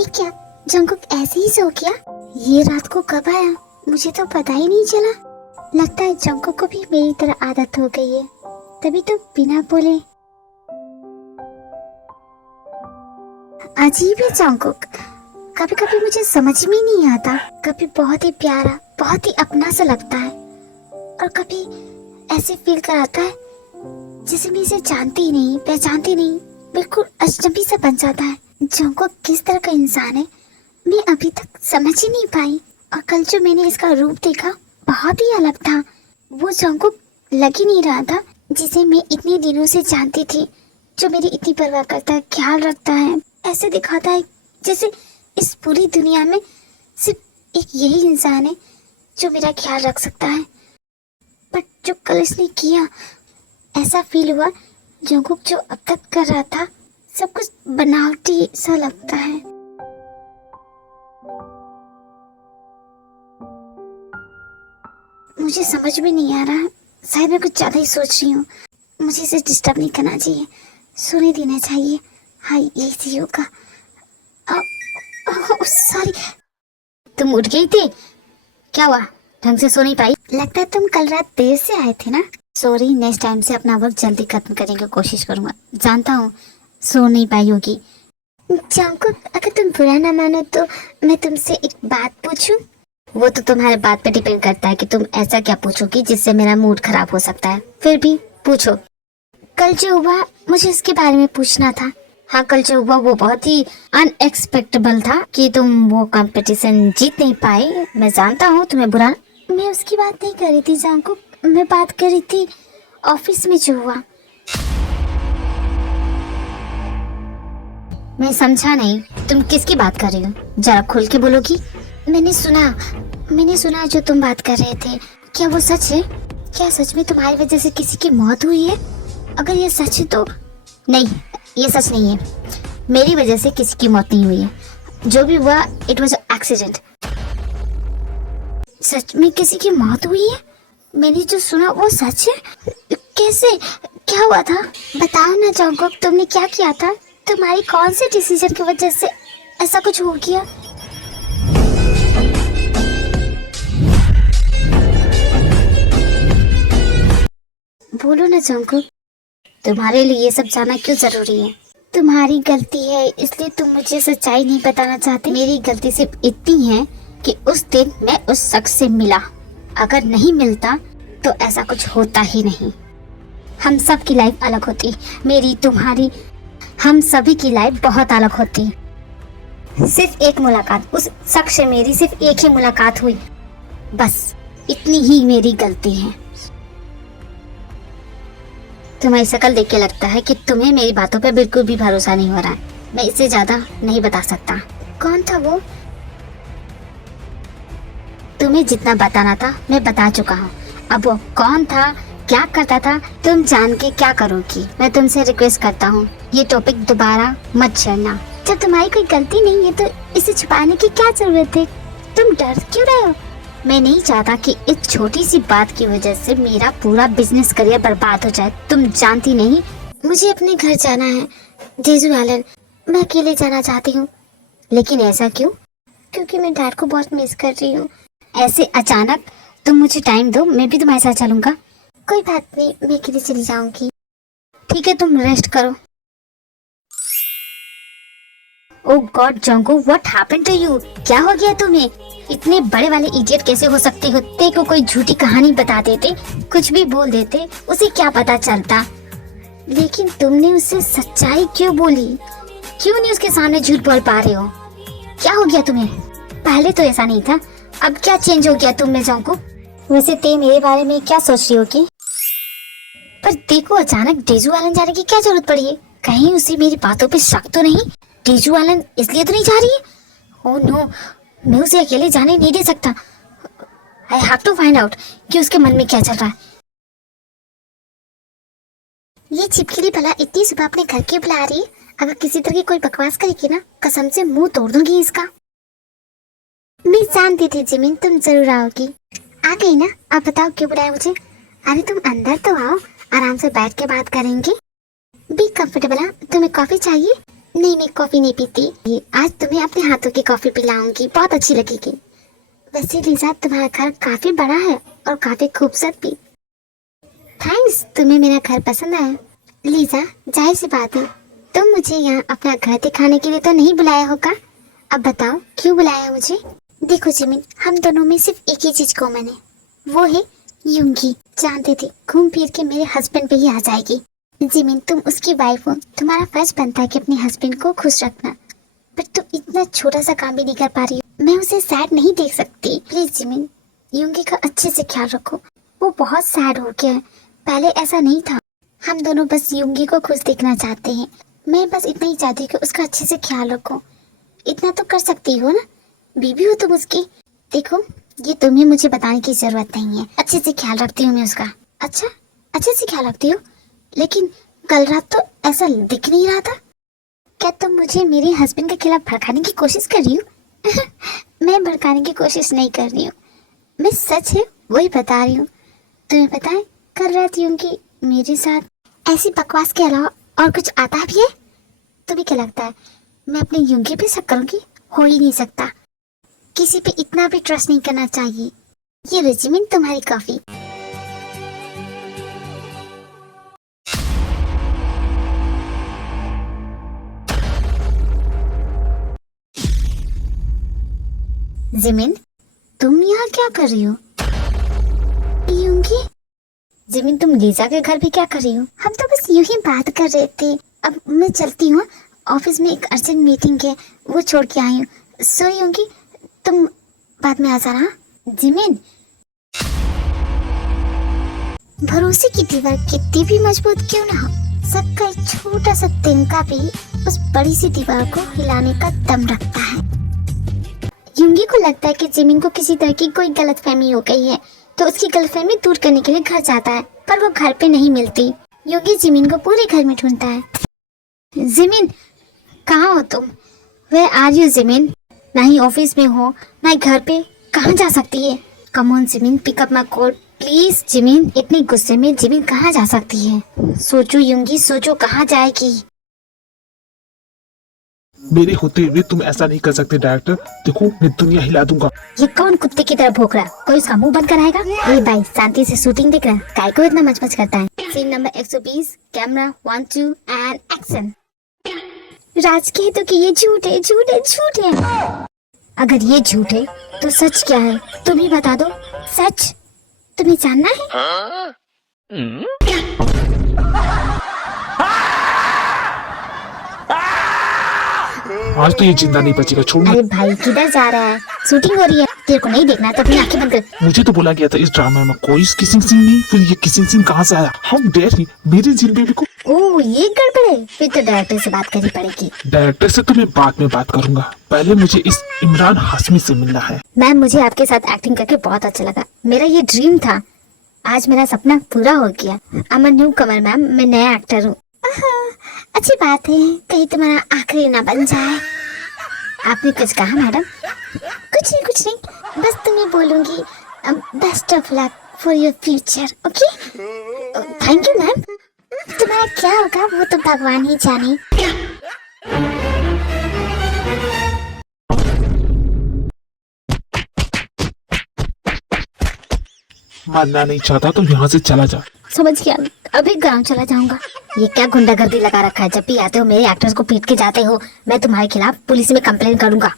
ये क्या, जंकुक ऐसे ही सो गया? ये रात को कब आया, मुझे तो पता ही नहीं चला। लगता है जंकुक को भी मेरी तरह आदत हो गई है, तभी तो बिना बोले। अजीब है जंकुक, कभी कभी मुझे समझ में नहीं आता। कभी बहुत ही प्यारा, बहुत ही अपना सा लगता है, और कभी ऐसे फील कराता है जैसे मैं इसे जानती ही नहीं, पहचानती नहीं, बिल्कुल अजनबी सा बन जाता है। जंकुक किस तरह का इंसान है मैं अभी तक समझ ही नहीं पाई। और कल जो मैंने इसका रूप देखा बहुत ही अलग था। वो जंकुक लग ही नहीं रहा था जिसे मैं इतने दिनों से जानती थी, जो मेरी इतनी परवाह करता है, ख्याल रखता है। ऐसे दिखाता है जैसे इस पूरी दुनिया में सिर्फ एक यही इंसान है जो मेरा ख्याल रख सकता है। बट जो कल इसने किया, ऐसा फील हुआ जंकुक जो अब तक कर रहा था सब कुछ बनावटी सा लगता है। मुझे समझ में नहीं आ रहा, शायद मैं कुछ ज्यादा ही सोच रही हूँ। मुझे इसे डिस्टर्ब नहीं करना चाहिए, सोने देना चाहिए। हाँ यही सही होगा। सॉरी। तुम उठ गई थी? क्या हुआ, ढंग से सो नहीं पाई? लगता है तुम कल रात देर से आए थे ना। सॉरी, नेक्स्ट टाइम से अपना वर्क जल्दी खत्म करने की कोशिश करूंगा। जानता हूँ सो नहीं पाई होगी। जंकुक, अगर तुम बुरा ना मानो तो मैं तुमसे एक बात पूछूं? वो तो तुम्हारे बात पे डिपेंड करता है कि तुम ऐसा क्या पूछोगी जिससे मेरा मूड खराब हो सकता है। फिर भी पूछो। कल जो हुआ मुझे इसके बारे में पूछना था। हाँ, कल जो हुआ वो बहुत ही अनएक्सपेक्टेबल था कि तुम वो कंपटीशन जीत नहीं पाए। मैं जानता हूँ तुम्हें बुरा। मैं उसकी बात नहीं कर रही थी जंकुक, मैं बात कर रही थी ऑफिस में जो हुआ। मैं समझा नहीं, तुम किसकी बात कर रही हो? जरा खुल के बोलोगी? मैंने सुना जो तुम बात कर रहे थे। क्या वो सच है? क्या सच में तुम्हारी वजह से किसी की मौत हुई है? अगर ये सच है तो नहीं, ये सच नहीं है। मेरी वजह से किसी की मौत नहीं हुई है। जो भी हुआ इट वाज एक्सीडेंट। सच में किसी की मौत हुई है? मैंने जो सुना वो सच है? कैसे, क्या हुआ था? बताओ ना जंकुक, तुमने क्या किया था? तुम्हारी कौन से डिसीजन की वजह से ऐसा कुछ हो गया? बोलो ना जंकुक, तुम्हारे लिए ये सब जानना क्यों जरूरी है? तुम्हारी गलती है इसलिए तुम मुझे सच्चाई नहीं बताना चाहते। मेरी गलती सिर्फ इतनी है कि उस दिन मैं उस शख्स से मिला। अगर नहीं मिलता तो ऐसा कुछ होता ही नहीं। हम सब की लाइफ अलग होती, मेरी, तुम्हारी, हम सभी की लाइफ बहुत अलग होती। सिर्फ एक मुलाकात, उस शख्स से मेरी सिर्फ एक ही मुलाकात हुई, बस इतनी ही मेरी गलती है। तुम्हारी शक्ल देख के लगता है कि तुम्हें मेरी बातों पे बिल्कुल भी भरोसा नहीं हो रहा है। मैं इससे ज्यादा नहीं बता सकता। कौन था वो? तुम्हें जितना बताना था मैं बता चुका हूँ। अब वो कौन था, क्या करता था, तुम जान के क्या करोगी? मैं तुमसे रिक्वेस्ट करता हूँ ये टॉपिक दोबारा मत छेड़ना। जब तुम्हारी कोई गलती नहीं है तो इसे छुपाने की क्या जरूरत है? तुम डर क्यों रहे हो? मैं नहीं चाहता कि इस छोटी सी बात की वजह से मेरा पूरा बिजनेस करियर बर्बाद हो जाए। तुम जानती नहीं, मुझे अपने घर जाना है जेजू आइलैंड। मैं अकेले जाना चाहती हूँ। लेकिन ऐसा क्यों? क्योंकि मैं डैड को बहुत मिस कर रही हूँ। ऐसे अचानक? तुम मुझे टाइम दो, मैं भी तुम्हारे साथ चलूंगा। कोई बात नहीं, मैं अकेले चली जाऊंगी। ठीक है, तुम रेस्ट करो। Oh god Jungkook, what happened to you? क्या हो गया तुम्हें? इतने बड़े वाले इडियट कैसे हो सकते हो? तेरे को कोई झूठी कहानी बता देते, कुछ भी बोल देते, उसे क्या पता चलता? लेकिन तुमने उससे सच्चाई क्यों बोली? क्यों नहीं उसके सामने झूठ बोल पा रहे हो? क्या हो गया तुम्हें? पहले तो ऐसा नहीं था, अब क्या चेंज हो गया तुम में जंकुक? वैसे ते मेरे बारे में क्या सोच रही होगी? पर देखो, अचानक डेजू आइलैंड जाने की क्या जरूरत पड़ी है? कहीं उसे मेरी बातों पे शक तो नहीं? डेजू आइलैंड इसलिए तो नहीं जा रही है? ओह नो, मैं उसे अकेले जाने नहीं दे सकता। I have to find out कि उसके मन में क्या चल रहा है। ये छिपकली भला इतनी सुबह अपने घर के बुला रही है? अगर किसी तरह की कोई बकवास करेगी ना, कसम से मुंह तोड़ दूंगी इसका। मैं जानती थी जिमिन तुम जरूर आओगी। आ गई ना? अब बताओ क्यों बुलाया मुझे? अरे तुम अंदर तो आओ, आराम से बैठ के बात करेंगे। Be comfortable. हाँ, तुम्हें कॉफी चाहिए? नहीं, मैं कॉफी नहीं पीती। आज तुम्हें अपने हाथों की कॉफी पिलाऊंगी, बहुत अच्छी लगेगी। वैसे लीजा, तुम्हारा घर काफी बड़ा है और काफी खूबसूरत भी। थैंक्स, तुम्हें मेरा घर पसंद आया। लीजा, जाहिर सी बात है, तुम मुझे यहाँ अपना घर दिखाने के लिए तो नहीं बुलाया होगा। अब बताओ क्यों बुलाया मुझे? देखो जिमिन, हम दोनों में सिर्फ एक ही चीज कॉमन है, वो है यूंगी। जानते थे घूम फिर के मेरे हस्बैंड पे ही आ जाएगी। जिमिन, तुम उसकी वाइफ हो, तुम्हारा फर्ज बनता है कि अपने हस्बैंड को खुश रखना। पर तुम इतना छोटा सा काम भी नहीं कर पा रही हो। मैं उसे सैड नहीं देख सकती। प्लीज जिमिन, यूंगी का अच्छे से ख्याल रखो। वो बहुत सैड हो गया है, पहले ऐसा नहीं था। हम दोनों बस यूंगी को खुश देखना चाहते हैं। मैं बस इतना ही चाहती हूँ कि उसका अच्छे से ख्याल रखो। इतना तो कर सकती हो ना, बीबी हो तुम उसकी। देखो, ये तुम्हें मुझे बताने की जरूरत नहीं है, अच्छे से ख्याल रखती हूँ मैं उसका। अच्छा, अच्छे से ख्याल रखती हो? लेकिन कल रात तो ऐसा दिख नहीं रहा था। क्या तुम मुझे मेरे हस्बैंड के खिलाफ भड़काने की कोशिश कर रही हो? मैं भड़काने की कोशिश नहीं कर रही हूँ, मैं सच है वही बता रही हूँ। तुम्हें पता है, कल रात यूंगी मेरे साथ ऐसी बकवास के अलावा और कुछ आता भी है? तुम्हें क्या लगता है मैं अपनी यूंगी पे शक करूंगी? हो ही नहीं सकता। किसी पे इतना भी ट्रस्ट नहीं करना चाहिए। ये रेजिमेंट तुम्हारी कॉफी। जिमिन, तुम यहाँ क्या कर रही हो? यूंगी? जिमिन, तुम लीजा के घर भी क्या कर रही हो? हम तो बस यूं ही बात कर रहे थे। अब मैं चलती हूँ, ऑफिस में एक अर्जेंट मीटिंग है, वो छोड़ के आई हूँ। सॉरी यूंगी, तुम बाद में आ जाना। जिमिन, भरोसे की दीवार कितनी भी मजबूत क्यों ना हो, सबका एक छोटा सा तिनका भी उस बड़ी सी दीवार को हिलाने का दम रखता है। यूंगी को लगता है कि जिमिन को किसी तरह की कोई गलतफहमी हो गई है, तो उसकी गलतफहमी दूर करने के लिए घर जाता है, पर वो घर पे नहीं मिलती। यूंगी जिमिन को पूरे घर में ढूंढता है। जिमिन, कहाँ हो तुम? Where are you Jimin? ना ही ऑफिस में हो, ना ही घर पे, कहाँ जा सकती है? Come on Jimin, pick up my call please. Jimin, इतने गुस्से में जिमिन कहाँ जा सकती है? सोचो यूंगी, सोचो कहाँ जाएगी? मेरे होते हुए तुम ऐसा नहीं कर सकते डायरेक्टर। देखो, मैं दुनिया हिला दूंगा। ये कौन कुत्ते की तरह भौंक रहा है? कोई उसका मुंह बंद कराएगा? ए भाई, शांति से शूटिंग देख रहा है, काय को इतना मचमच करता है? Scene number 120, camera 1 2 and action. Raj कहते कि ये झूठ है, झूठ है, झूठ है। अगर ये झूठ है तो सच क्या है? तुम ही बता दो। सच तुम्हें जानना है? आज तो ये जिंदा नहीं बचेगा, छोड़ना। अरे भाई, किधर जा रहा है? शूटिंग हो रही है, तेरे को नहीं देखना तो अपनी आंखें बंद कर। मुझे तो बोला गया था इस ड्रामा में कोई किसिंग सीन नहीं, फिर ये किसिंग सीन कहाँ से आया? हाउ डेयर ही मेरी जिन बेबी को। ओह, ये गड़बड़ है, फिर तो डायरेक्टर से बात करनी पड़ेगी। डायरेक्टर से तो मैं बाद में बात करूंगा, पहले मुझे इस इमरान हाशमी से मिलना है। मैम, मुझे आपके साथ एक्टिंग करके बहुत अच्छा लगा। मेरा ये ड्रीम था, आज मेरा सपना पूरा हो गया। I am a new Qamar ma'am, मैं नया एक्टर हूँ। अच्छी बात है, कहीं तुम्हारा आखिरी ना बन जाए। आपने कुछ कहा मैडम? कुछ नहीं, कुछ नहीं, बस तुम्हें बोलूंगी best of luck for your future. Okay, thank you ma'am. तुम्हारा क्या होगा वो तो भगवान ही जाने। मानना नहीं चाहता तो यहाँ से चला जा। समझ गया, अभी गांव चला जाऊंगा। ये क्या गुंडागर्दी लगा रखा है? जब भी आते हो मेरे एक्टर्स को पीट के जाते हो। मैं तुम्हारे खिलाफ पुलिस में कंप्लेन करूंगा।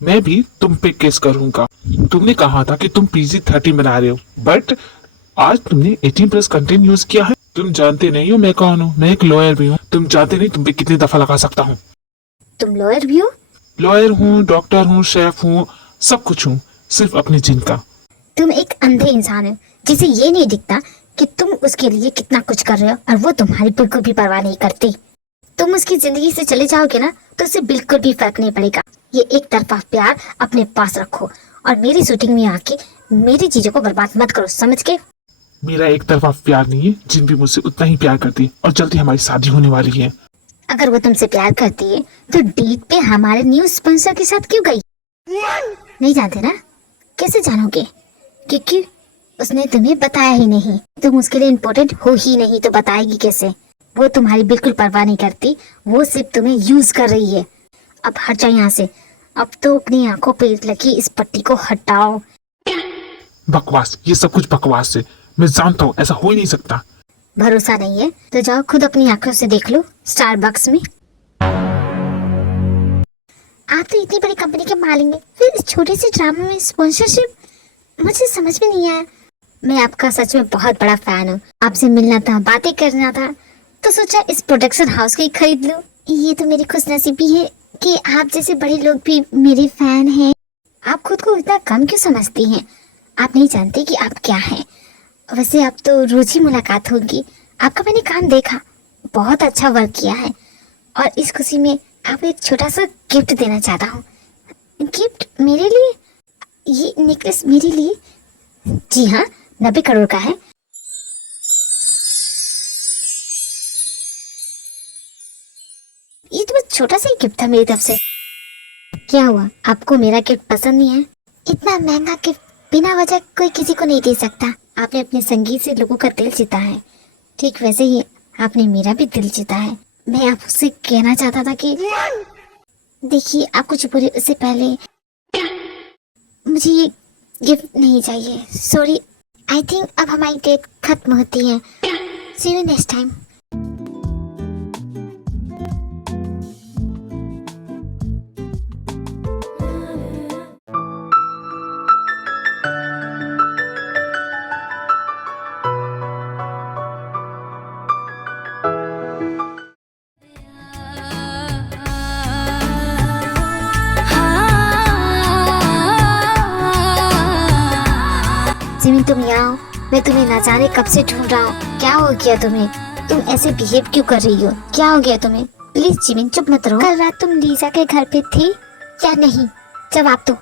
मैं भी तुम पे केस करूंगा। तुमने कहा था कि तुम PG-13 बना रहे हो, बट आज तुमने 18+ कंटेंट यूज किया है। तुम जानते नहीं हो मैं कौन हूँ, मैं एक लॉयर भी हूँ। तुम जानते नहीं तुम पे कितनी दफा लगा सकता हूँ। तुम लॉयर भी हो? लॉयर हूँ, डॉक्टर हूँ, शेफ हूँ, सब कुछ हूँ, सिर्फ अपनी जिन का। तुम एक अंधे इंसान हो जिसे ये नहीं दिखता कि तुम उसके लिए कितना कुछ कर रहे हो, और वो तुम्हारी बिल्कुल भी परवाह नहीं करती। तुम उसकी जिंदगी से चले जाओगे ना तो उसे बिल्कुल भी फर्क नहीं पड़ेगा। ये एक तरफा प्यार अपने पास रखो और मेरी शूटिंग में आके मेरी चीजों को बर्बाद मत करो, समझ के? मेरा एक तरफा प्यार नहीं है, जिन भी मुझसे उतना ही प्यार करती है, और जल्दी हमारी शादी होने वाली है। अगर वो तुमसे प्यार करती है तो डेट पे हमारे न्यू स्पॉन्सर के साथ क्यों गई? नहीं जानते ना? कैसे जानोगे? क्योंकि उसने तुम्हें बताया ही नहीं। तुम उसके लिए इम्पोर्टेंट हो ही नहीं, तो बताएगी कैसे? वो तुम्हारी बिल्कुल परवाह नहीं करती, वो सिर्फ तुम्हें यूज कर रही है। अब हट जाओ यहाँ से, अब तो अपनी आंखों पे लगी इस पट्टी को हटाओ। बकवास, ये सब कुछ बकवास है। मैं जानता हूँ ऐसा हो ही नहीं सकता। भरोसा नहीं है तो जाओ खुद अपनी आंखों से देख लो स्टारबक्स में। आप तो इतनी बड़ी कंपनी के मालिक हैं, फिर इस छोटे से ड्रामा में स्पॉन्सरशिप, मुझे समझ में नहीं आया। मैं आपका सच में बहुत बड़ा फैन हूँ, आपसे मिलना था, बातें करना था, तो सोचा इस प्रोडक्शन हाउस को ही खरीद लूं। ये तो मेरी खुशनसीबी है कि आप जैसे बड़े लोग भी मेरे फैन हैं। आप खुद को इतना कम क्यों समझती हैं? आप नहीं जानते कि आप क्या हैं। वैसे अब तो रोज ही मुलाकात होगी। आपका मैंने काम देखा, बहुत अच्छा वर्क किया है, और इस खुशी में आपको एक छोटा सा गिफ्ट देना चाहता हूँ। गिफ्ट मेरे लिए? ये नेकलेस मेरे लिए? जी हाँ, 90 करोड़ का है। ये तो बस छोटा सा ही गिफ्ट था मेरी तरफ से। क्या हुआ, आपको मेरा गिफ्ट पसंद नहीं है? इतना महंगा गिफ्ट बिना वजह कोई किसी को नहीं दे सकता। आपने अपने संगीत से लोगों का दिल जीता है, ठीक वैसे ही आपने मेरा भी दिल जीता है। मैं आपसे कहना चाहता था कि देखिए, आप कुछ बोले उससे पहले मुझे ये गिफ्ट नहीं चाहिए। सॉरी, आई थिंक अब हमारी डेट खत्म होती है। सी यू नेक्स्ट टाइम। जिमिन, तुम यहाँ आओ। मैं तुम्हें ना जाने कब से ढूंढ रहा हूँ। क्या हो गया तुम्हें? तुम ऐसे बिहेव क्यों कर रही हो? क्या हो गया तुम्हें? प्लीज जिमिन, चुप मत रहो। कल रात तुम लीजा के घर पे थी या नहीं? जवाब दो।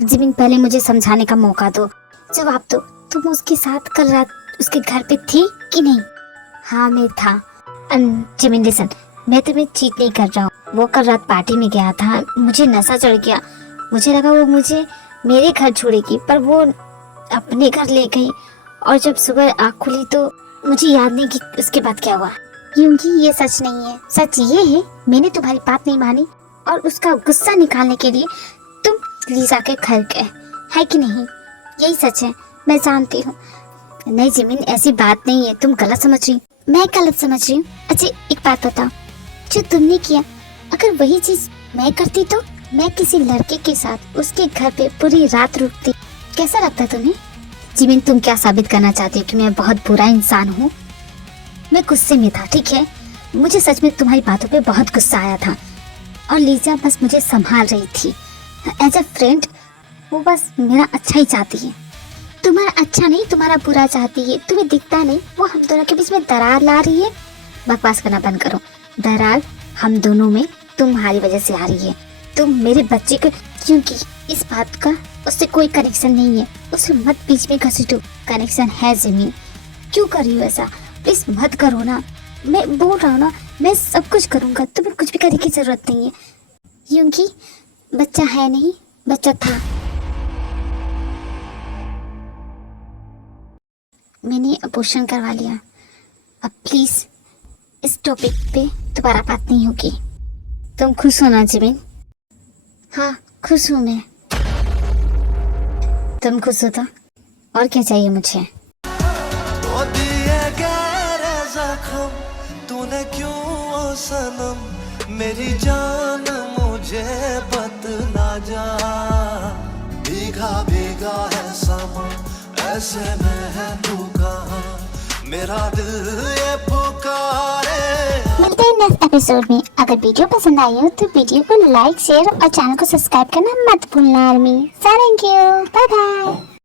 जिमिन, पहले मुझे समझाने का मौका दो। जवाब दो, तुम उसके साथ कल रात उसके घर पे थी कि नहीं? हाँ, मैं था। जिमिन लिसन, मैं तुम्हें चीट नहीं कर रहा हूँ। वो कल रात पार्टी में गया था, मुझे नशा चढ़ गया। मुझे लगा वो मुझे मेरे घर छोड़ेगी, पर वो अपने घर ले गई, और जब सुबह आँख खुली तो मुझे याद नहीं कि उसके बाद क्या हुआ। क्योंकि ये सच नहीं है। सच ये है, मैंने तुम्हारी बात नहीं मानी और उसका गुस्सा निकालने के लिए तुम लीजा के घर गए, है कि नहीं? यही सच है, मैं जानती हूँ। नहीं जिमिन, ऐसी बात नहीं है, तुम गलत समझ रही। मैं गलत समझ रही हूँ? अच्छा एक बात बताओ, जो तुमने किया अगर वही चीज मैं करती तो? मैं किसी लड़के के साथ उसके घर पे पूरी रात रुकती, कैसा लगता तुम्हें? जिमिन, तुम क्या साबित करना चाहती हो कि मैं बहुत बुरा इंसान हूँ? मैं गुस्से में था, ठीक है? मुझे सच में तुम्हारी बातों पे बहुत गुस्सा आया था, और लीजा बस मुझे संभाल रही थी एज अ फ्रेंड। वो बस मेरा अच्छा ही चाहती है। तुम्हारा अच्छा नहीं, तुम्हारा बुरा चाहती है। तुम्हें दिखता नहीं वो हम दोनों के बीच में दरार ला रही है? बकवास करना बंद करो। दरार हम दोनों में तुम्हारी वजह से आ रही है। तुम मेरे बच्चे को, क्योंकि इस बात का उससे कोई कनेक्शन नहीं है, उसे मत बीच में घसीटो। कनेक्शन है जिमिन, क्यों कर रही हो ऐसा? प्लीज मत करो ना, मैं बोल रहा हूँ ना, मैं सब कुछ करूँगा, तुम्हें कुछ भी करने की जरूरत नहीं है। क्योंकि बच्चा है नहीं, बच्चा था। मैंने अबॉर्शन करवा लिया। अब प्लीज इस टॉपिक पे दोबारा बात नहीं होगी। तुम खुश हो ना जिमिन? हाँ खुश हूँ मैं। तुम खुश हो तो और क्या चाहिए मुझे? वो दिए गहरे जख्म तूने क्यों ओ सनम, मेरी जान मुझे बतला जा। भीगा भीगा है समा, ऐसे में है तू कहाँ, मेरा दिल ये पुकारे। मिलते हैं नेक्स्ट एपिसोड में। अगर वीडियो पसंद आई हो तो वीडियो को लाइक, शेयर और चैनल को सब्सक्राइब करना मत भूलना army. Thank you, bye bye.